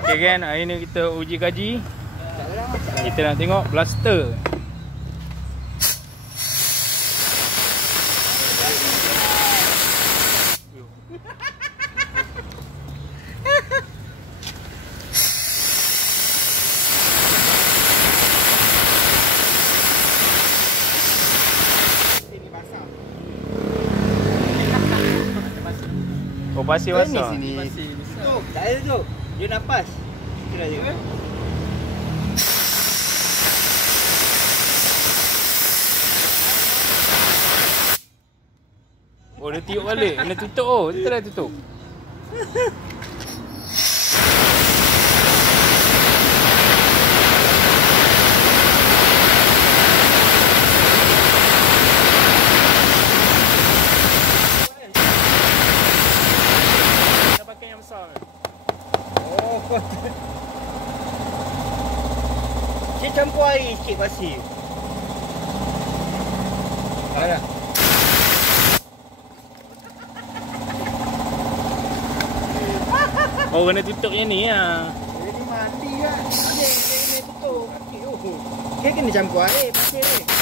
Okay kan, hari ni kita uji kaji. Kita nak tengok blaster. Oh, pasir basah. Tu, tak ada tu. Dia nafas. Itulah dia. Oh, dia tiup balik. Kena tutup. Oh, kita dah tutup. Kita pakai yang besar. Oh. Dia campur air sikit pasir. Dah. Oh, kena tutup yang ni lah. Dia ni mandi kan. Dia tutup. Dia kena campur air pasir ni.